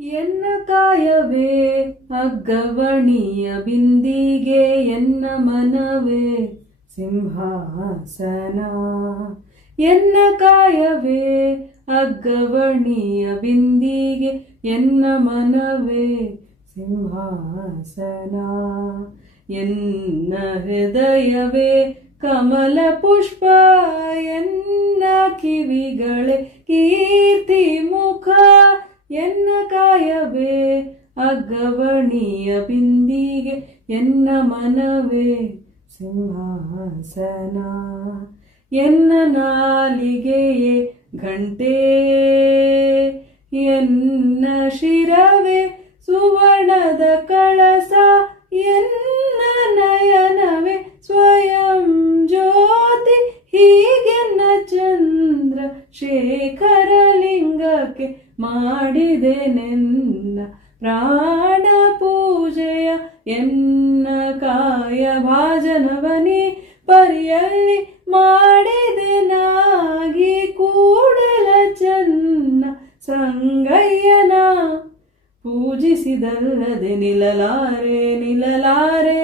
ಎನ್ನ ಕಾಯವೇ? ಅಗ್ಗವಣಿಯ ಬಿಂದಿಗೆ ಎನ್ನ ಮನವೇ? ಸಿಂಹಾಸನ. ಎನ್ನ ಕಾಯವೇ? ಅಗ್ಗವಣಿಯ ಬಿಂದಿಗೆ ಎನ್ನ ಮನವೇ? ಸಿಂಹಾಸನ. ಎನ್ನ ಹೃದಯವೇ? ಕಮಲ ಪುಷ್ಪ. ಎನ್ನ ಕಿವಿಗಳೇ? ಕೀರ್ತಿ ಮುಖ. ಎನ್ನ ಕಾಯವೇ? ಅಗ್ಗವಣಿಯ ಬಿಂದಿಗೆ ಎನ್ನ ಮನವೇ? ಸಿಂಹಾಸನ. ಎನ್ನ ನಾಲಿಗೆಯೇ? ಘಂಟೆ ಎನ್ನ ಶಿರವೇ? ಚಂದ್ರ ಶೇಖರ ಲಿಂಗಕ್ಕೆ ಮಾಡಿದೆ ನೆನ್ನ ಪ್ರಾಣ ಪೂಜೆಯ ಎನ್ನ ಕಾಯ ಭಾಜನವನಿ ಪರಿಯಲ್ಲಿ ಮಾಡಿದೆ ನಾಗಿ ಕೂಡಲ ಚನ್ನ ಸಂಗಯ್ಯನ. ಪೂಜಿಸಿದಲ್ಲದೆ ನಿಲ್ಲಲಾರೆ ನಿಲ್ಲಲಾರೆ